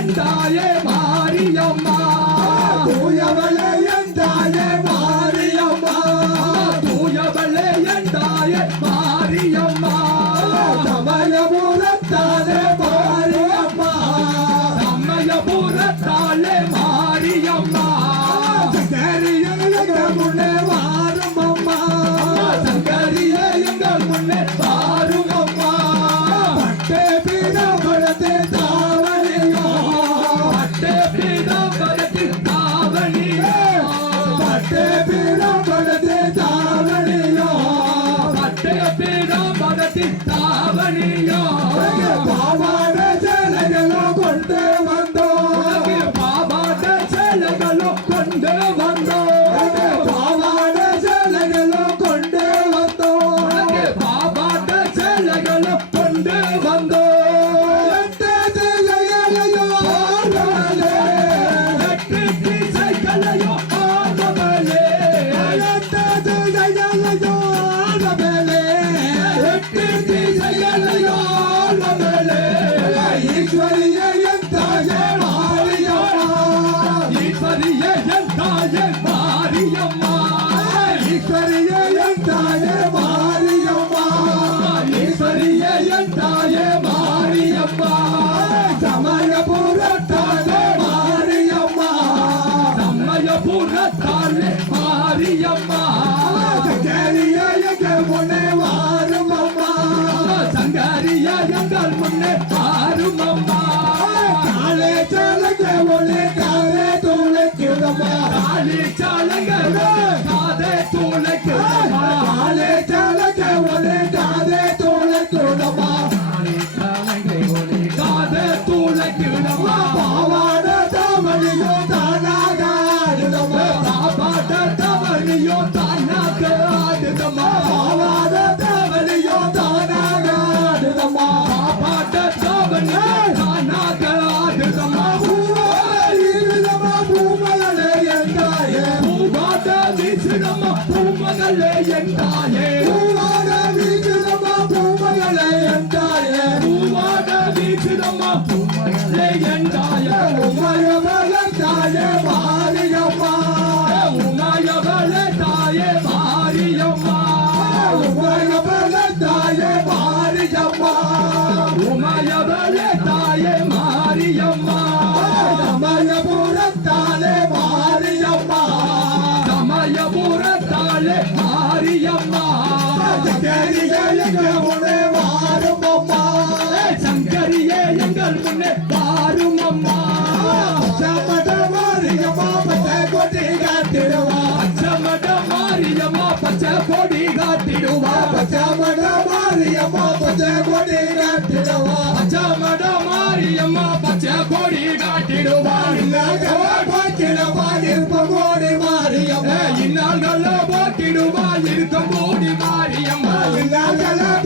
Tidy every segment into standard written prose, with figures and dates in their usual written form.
எந்தாயே மாரியம்மா தூயவளே எந்தாயே மாரியம்மா தூயவளே எந்தாயே மாரியம்மா சமயபுரத்தாலே மாரியம்மா சமயபுரத்தாலே மாரியம்மா சங்கரியே எங்கள் முன்னே வாரும் அம்மா சங்கரியே எங்கள் முன்னே வாரும் அம்மா பட்டே பீடபடத்தே தாவணியோ பட்டே பீடபடத்தில் தாவணியோ பட்டே பீடபடத்தே தாவணியோ பட்டே பீடபடத்தில் தாவணியோ பாவாட சேலைகளோ கொண்டு வந்தோம் பாவாட சேலைகளோ கொண்டு வந்தோம் பாவாட சேலைகளோ கொண்டு வந்தோம் பாவாட சேலைகளோ கொண்டு வந்தோம் எட்டு திசைகளையோ ஆண்டவளே எட்டு திசைகளையோ ஆண்டவளே ஈஸ்வரியே என் தாயே மாரியம்மா ஈஸ்வரியே என் தாயே மாரியம்மா ஈஸ்வரியே என் தாயே மாரியம்மா ஈஸ்வரியே என் தாயே மாரியம்மா சமயபுரத்தாலே மாரியம்மா சமயபுரத்தாலே மாரியம்மா சங்கரியே எங்கள் முன்னே வாரும் அம்மா சங்கரியா எங்கள் முன்னே வாரும் அம்மா காலே சாலங்க ஒளி காலே துளைக்குதம்மா காலி சாலங்களே காதே துளைக்குதம்மா காலே சாலங்க ஒளி காலே துளைக்குதம்மா காதே துளைக்குதம்மா பாவாட தாவணியோ தானாக ஆடுதம்மா பாவாட தவறியோ தானாக ஆடுதம்மா பாவாட தாவணியோ தானாக ஆடுதம்மா பாவாட தவறியோ தானாக ஆடுதம்மா பூவாயிரதம்மா பூமகளே என் தாயே பூவாட வீசுதம்மா பூமகளே என் தாயே பூவாட வீசுதம்மா பூமகளே என் தாயே பூவாட வீசுதம்மா பூமகளே என் தாயே உமையவளே தாயே மாரியம்மா உமையவளே தாயே மாரியம்மா உமையவளே தாயே மாரியம்மா உமையவளே தாயே மாரியம்மா சமயபுரத்தாலே மாரியம்மா சமயபுரத்தாலே மாரியம்மா சங்கரியே எங்கள் முன்னே வாரும் அம்மா சங்கரியே எங்கள் முன்னே வாரும் அம்மா சமட மாரியம்மா பச்சை கொடி காட்டிடுவா அச்சமட மாரியம்மா பச்சை கொடி காட்டிடுவா சமட மாரியம்மா பச்சை கொடி காட்டிடுவா அச்சமட மாரியம்மா பச்சை கொடி காட்டிடுவா பாக்கிடவா இருப்போடி மாரியம்மா இந்நாள்கள போட்டிடுவா இருக்கும் போடி மாரியம்மா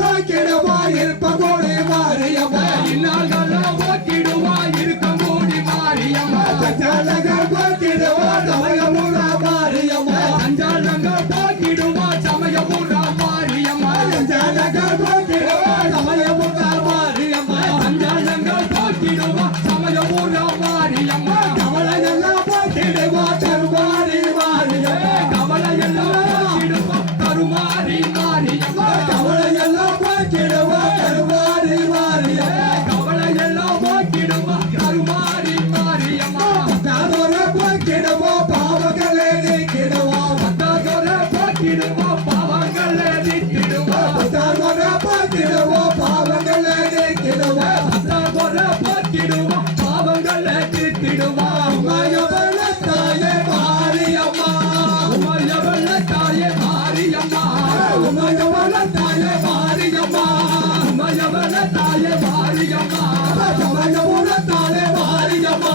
பாக்கிடவா இருப்போடி மாரியம்மா இந்நாள்கள போட்டிடுவா இருக்கும் போடி மாரியம்மா பாக்கிடவா சமயமுற மாரியம்மா அஞ்சாலங்க போட்டிடுவா சமயபுரா மாரியம்மா பாக்கிடவா சமயமுற மாரியம்மா அஞ்சாலங்க போட்டிடுவா சமயபுரா மாரியம்மா கவலையெல்லாம் பாக்கிடவா தருமாறி மாரியம்மா கவலையெல்லாம் போட்டிடுவா கருமாரி மாரியம்மா கவலையெல்லாம் பாக்கிடவா தருமாறி மாரியம்மா கவலையெல்லாம் போட்டிடுவா கருமாரி மாரியம்மா பாக்கிடவா பாவங்களே நீக்கிடவா போட்டிடுவா பாவங்களை நீக்கிடுவா பாக்கிடவா பாவங்களே நீக்கிடவா போட்டிடுவா பாவங்களை நீக்கிடுவா உமையவள தாயே மாரியம்மா உமையவள தாயே மாரியம்மா உமையவள தாயே மாரியம்மா உமையவள தாயே மாரியம்மா சமயபுர தாயே மாரியம்மா